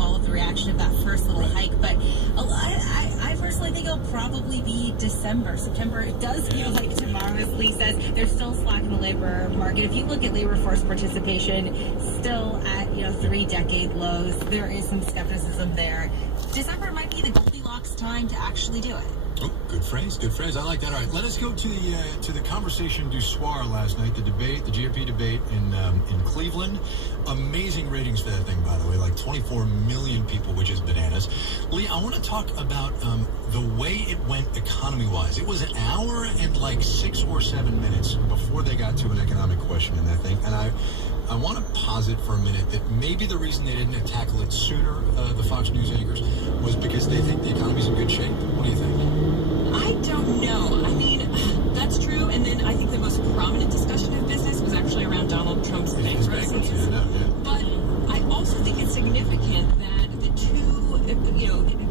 all of the reaction of that first little hike, but I personally think it'll probably be December. September, it does feel like tomorrow, as Lee says. There's still slack in the labor market. If you look at labor force participation, still at 3-decade lows. There is some skepticism there. December might be the Goldilocks time to actually do it. Oh, good phrase, good phrase. I like that. All right, let us go to the conversation du soir last night, the GOP debate in Cleveland. Amazing ratings for that thing, by the way, like 24 million people, which is bananas. Lee, I want to talk about the way it went economy-wise. It was an hour and like 6 or 7 minutes before they got to an economic question in that thing, and I want to posit for a minute that maybe the reason they didn't tackle it sooner, the Fox News anchors, was because they think the economy's in good shape. What do you think? I don't know. I mean, that's true. And then I think the most prominent discussion of business was actually around Donald Trump's bankruptcy. But I also think it's significant that the two,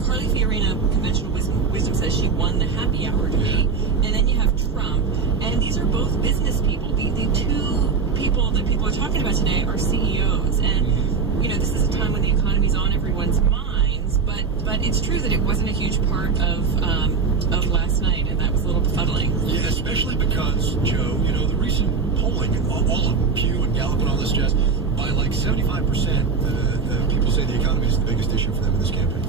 Carly Fiorina, conventional wisdom says she won the happy hour debate. And then you have Trump. And these are both business people. The two people that people are talking about today are CEOs. And, this is a time when the economy's on everyone's minds. But it's true that it wasn't a huge part of last night, and that was a little befuddling. Yeah, especially because, Joe, the recent polling, all of Pew and Gallup and all this jazz, by like 75%, people say the economy is the biggest issue for them in this campaign.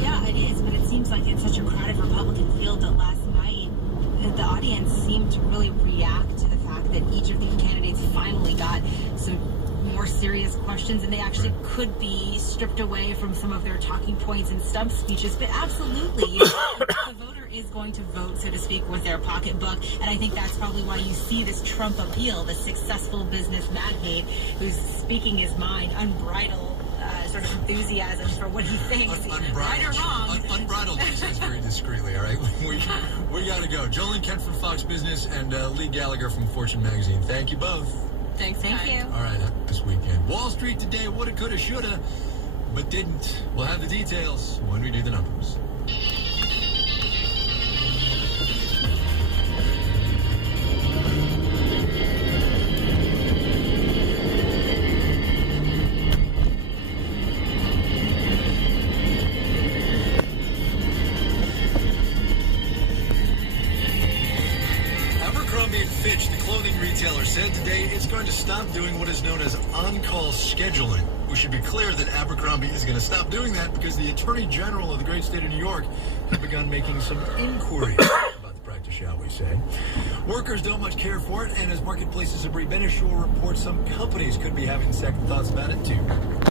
Yeah, it is, but it seems like it's such a crowded Republican field that last night the audience seemed to really react to the fact that each of these candidates finally got some more serious questions, and they actually could be stripped away from some of their talking points and stump speeches. But absolutely, the voter is going to vote, so to speak, with their pocketbook, and I think that's probably why you see this Trump appeal, the successful business magnate who's speaking his mind, unbridled sort of enthusiasm for what he thinks, right or wrong. Unbridled, he says very discreetly, all right? We got to go. Jolene Kent from Fox Business and Lee Gallagher from Fortune Magazine. Thank you both. Thanks, Thank you. All right, this weekend. Wall Street today, woulda, coulda, shoulda, but didn't. We'll have the details when we do the numbers. Retailer said today it's going to stop doing what is known as on-call scheduling. We should be clear that Abercrombie is going to stop doing that because the Attorney General of the great state of New York has begun making some inquiries about the practice, shall we say. Workers don't much care for it, and as Marketplace's Sabri Benishore reports, some companies could be having second thoughts about it too.